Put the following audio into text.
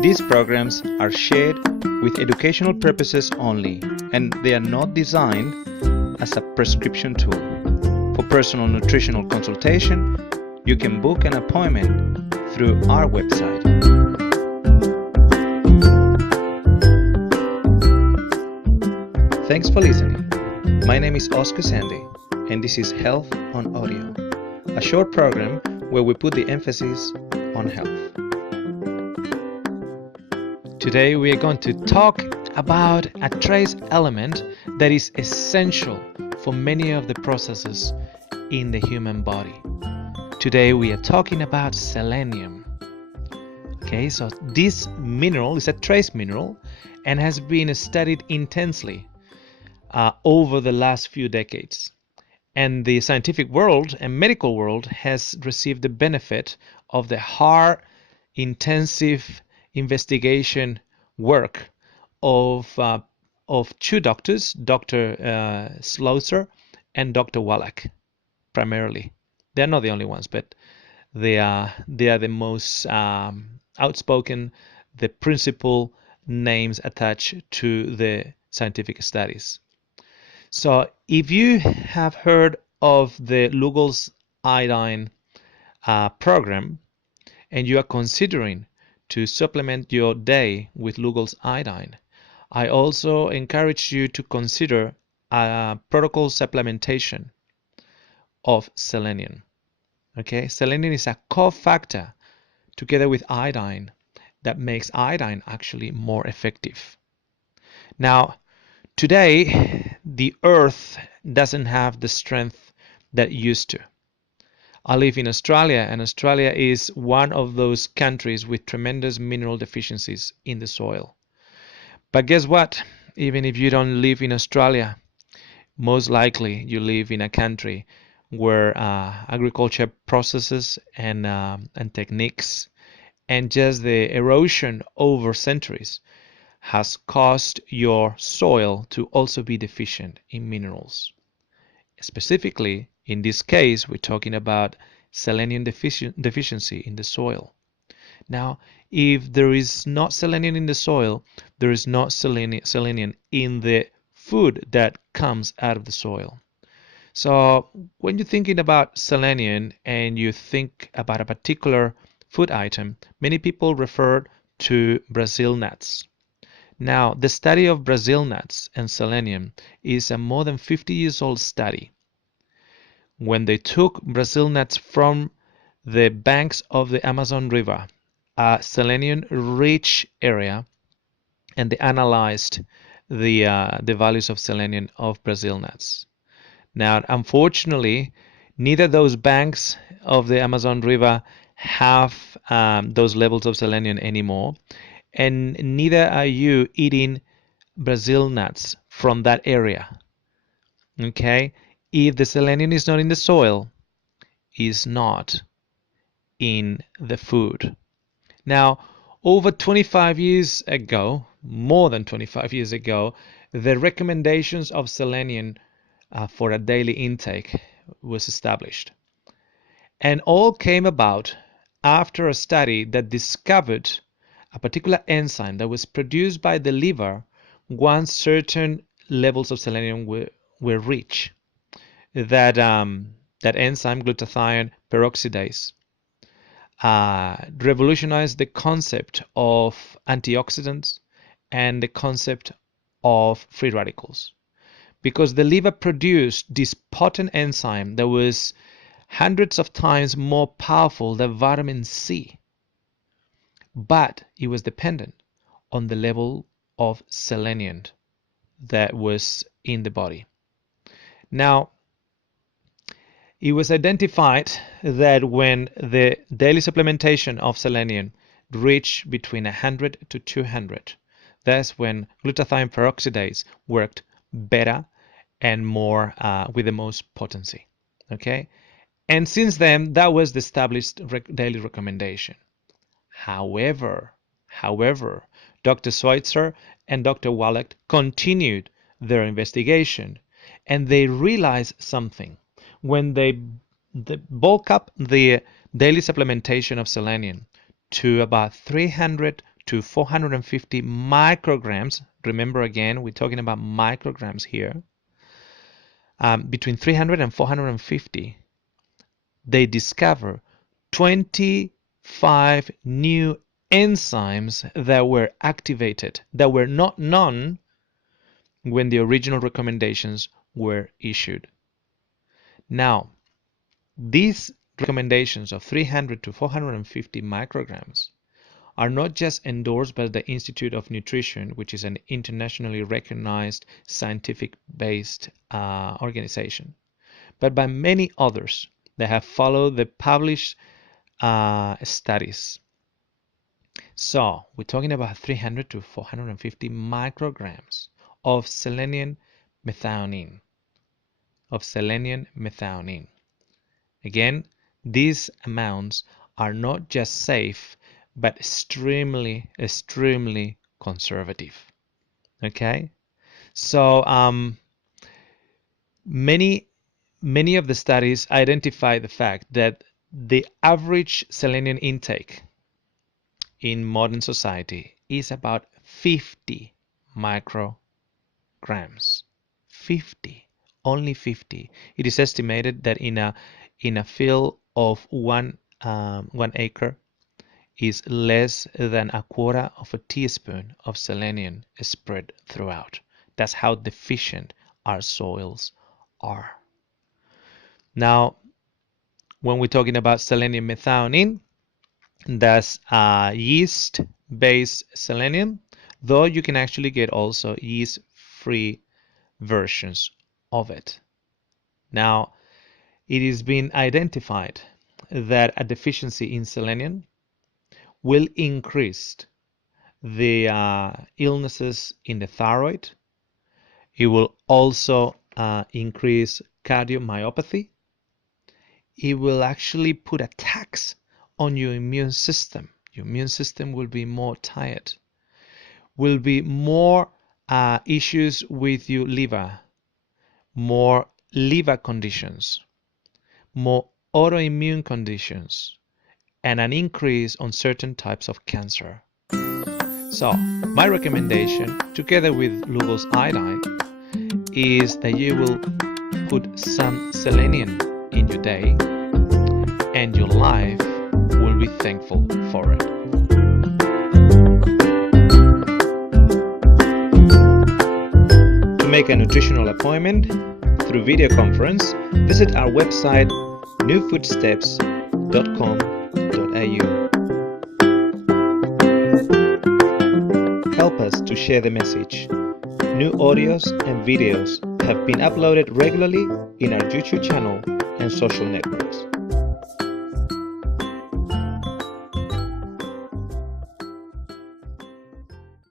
These programs are shared with educational purposes only, and they are not designed as a prescription tool. For personal nutritional consultation, you can book an appointment through our website. Thanks for listening. My name is Sande, and this is Health on Audio, a short program where we put the emphasis on health. Today we are going to talk about a trace element that is essential for many of the processes in the human body. Today we are talking about selenium. Okay, so this mineral is a trace mineral and has been studied intensely over the last few decades. And the scientific world and medical world has received the benefit of the hard, intensive investigation work of two doctors, Dr. Slaughter and Dr. Wallach, primarily. They're not the only ones, but they are the most outspoken, the principal names attached to the scientific studies. So if you have heard of the Lugol's iodine program and you are considering to supplement your day with Lugol's iodine, I also encourage you to consider a protocol supplementation of selenium. Okay, selenium is a cofactor together with iodine that makes iodine actually more effective. Now, today, the earth doesn't have the strength that it used to. I live in Australia, and Australia is one of those countries with tremendous mineral deficiencies in the soil. But guess what? Even if you don't live in Australia, most likely you live in a country where agriculture processes and techniques and just the erosion over centuries has caused your soil to also be deficient in minerals. Specifically, in this case, we're talking about selenium deficiency in the soil. Now, if there is not selenium in the soil, there is not selenium in the food that comes out of the soil. So when you're thinking about selenium and you think about a particular food item, many people refer to Brazil nuts. Now, the study of Brazil nuts and selenium is a more than 50 years old study. When they took Brazil nuts from the banks of the Amazon River, a selenium-rich area, and they analyzed the values of selenium of Brazil nuts. Now, unfortunately, neither those banks of the Amazon River have those levels of selenium anymore, and neither are you eating Brazil nuts from that area. Okay, if the selenium is not in the soil, it's not in the food. Now, over 25 years ago, more than 25 years ago, the recommendations of selenium for a daily intake was established. And all came about after a study that discovered a particular enzyme that was produced by the liver once certain levels of selenium were reached. That enzyme, glutathione peroxidase, revolutionized the concept of antioxidants and the concept of free radicals, because the liver produced this potent enzyme that was hundreds of times more powerful than vitamin C, but it was dependent on the level of selenium that was in the body. Now, it was identified that when the daily supplementation of selenium reached between 100 to 200, that's when glutathione peroxidase worked better and more with the most potency. Okay, and since then that was the established daily recommendation. However, Dr. Schweitzer and Dr. Wallach continued their investigation, and they realized something. When they bulk up the daily supplementation of selenium to about 300 to 450 micrograms. Remember again, we're talking about micrograms here. Between 300 and 450, they discover 25 new enzymes that were activated, that were not known when the original recommendations were issued. Now, these recommendations of 300 to 450 micrograms are not just endorsed by the Institute of Nutrition, which is an internationally recognized scientific-based organization, but by many others that have followed the published studies. So we're talking about 300 to 450 micrograms of selenium methionine. Again, these amounts are not just safe, but extremely conservative. Okay, so many of the studies identify the fact that the average selenium intake in modern society is about 50 micrograms. 50, only 50. It is estimated that in a field of one acre is less than a quarter of a teaspoon of selenium spread throughout. That's how deficient our soils are. Now, when we're talking about selenium methionine, that's yeast-based selenium, though you can actually get also yeast-free versions of it. Now, it has been identified that a deficiency in selenium will increase the illnesses in the thyroid. It will also increase cardiomyopathy. It will actually put a tax on your immune system. Your immune system will be more tired. Will be more issues with your liver, more liver conditions, more autoimmune conditions, and an increase on certain types of cancer. So, my recommendation, together with Lugol's iodine, is that you will put some selenium in your day, and your life will be thankful for it. To make a nutritional appointment through video conference, visit our website newfootsteps.com.au. Help us to share the message. New audios and videos have been uploaded regularly in our YouTube channel and social networks.